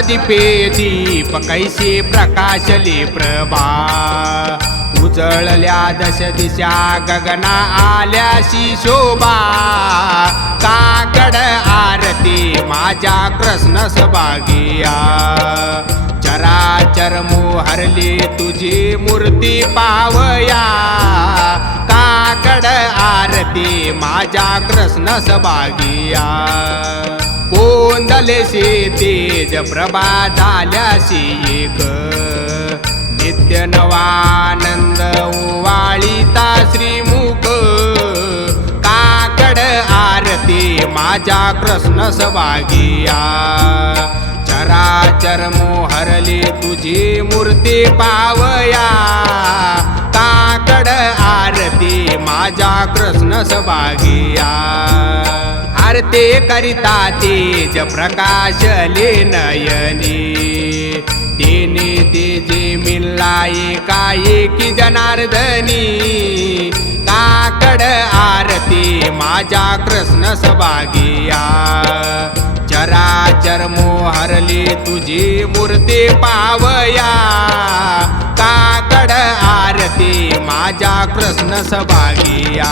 प्रदीपे दीप कैसे प्रकाशले प्रभा उजळल्या दश दिशा गगना आल्याशी शोभा काकड आरती माझ्या कृष्ण सभागिया चराचर मोहरली तुझी मूर्ती पावया काकड आरती माझ्या कृष्ण सभागिया कोंदलेशी तेज प्रभा झाल्याशी एक नित्य नवानंद ओवाळीता श्रीमुख काकड आरती माझ्या कृष्ण सभागिया चराचर मोहरली तुझी मूर्ती पावया काकड आरती माझ्या कृष्ण सभागिया आरती करिता तेज प्रकाशले नयनी तेने तेजे मिल्ला एकाएकी जनार्दनी काकड आरती माझ्या कृष्ण सभागिया चराचर मोहरली तुझी मूर्ती पावया काकड आरती माझ्या कृष्ण सभागिया